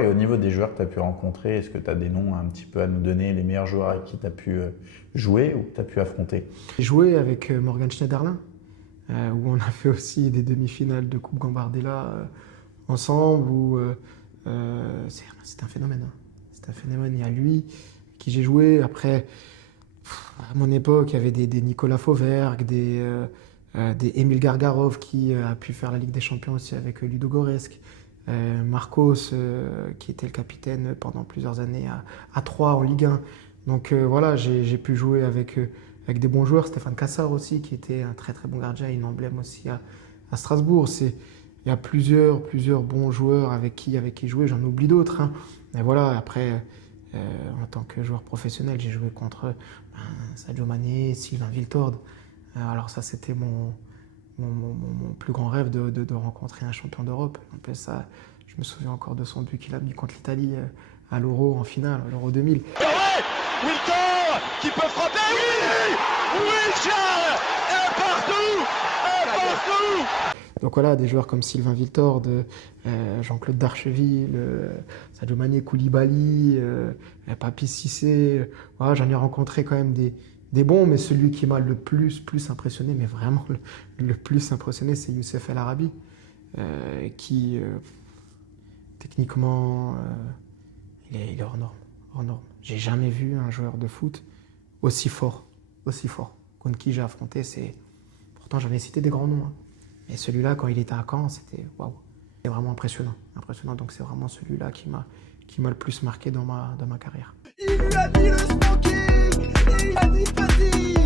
Et au niveau des joueurs que tu as pu rencontrer, est-ce que tu as des noms un petit peu à nous donner, les meilleurs joueurs avec qui tu as pu jouer ou que tu as pu affronter? J'ai joué avec Morgan Schneiderlin, où on a fait aussi des demi-finales de Coupe Gambardella ensemble, c'est un phénomène. Hein. C'est un phénomène. Il y a lui qui j'ai joué. Après, à mon époque, il y avait des Nicolas Fauvergue, des Émile Gargarov qui a pu faire la Ligue des Champions aussi avec Ludo Goretzka. Marcos, qui était le capitaine pendant plusieurs années à 3 en Ligue 1. Donc voilà, j'ai pu jouer avec des bons joueurs. Stéphane Cassard aussi, qui était un très très bon gardien, une emblème aussi à Strasbourg. Il y a plusieurs bons joueurs avec qui jouer. J'en oublie d'autres. Hein. Mais voilà, après, en tant que joueur professionnel, j'ai joué contre Sadio Mané, Sylvain Wiltord. Alors ça, c'était mon plus grand rêve de rencontrer un champion d'Europe. En plus, ça, je me souviens encore de son but qu'il a mis contre l'Italie à l'Euro en finale, à l'Euro 2000. Wiltord qui peut frapper, oui. Oui, Charles. Un partout. Donc voilà, des joueurs comme Sylvain Wiltord, Jean-Claude Darcheville, Sadio Mané, Koulibaly, Papi Cissé. Voilà, j'en ai rencontré quand même des bons, mais celui qui m'a le plus impressionné, mais vraiment le plus impressionné, c'est Youssef El Arabi, qui techniquement, il est hors norme, hors norme. J'ai jamais vu un joueur de foot aussi fort. Contre qui j'ai affronté, pourtant j'en ai cité des grands noms. Hein. Et celui-là, quand il était à Caen, c'était waouh. C'est vraiment impressionnant. Donc c'est vraiment celui-là qui m'a le plus marqué dans ma carrière. Il lui a mis le smoking et il a dit vas-y.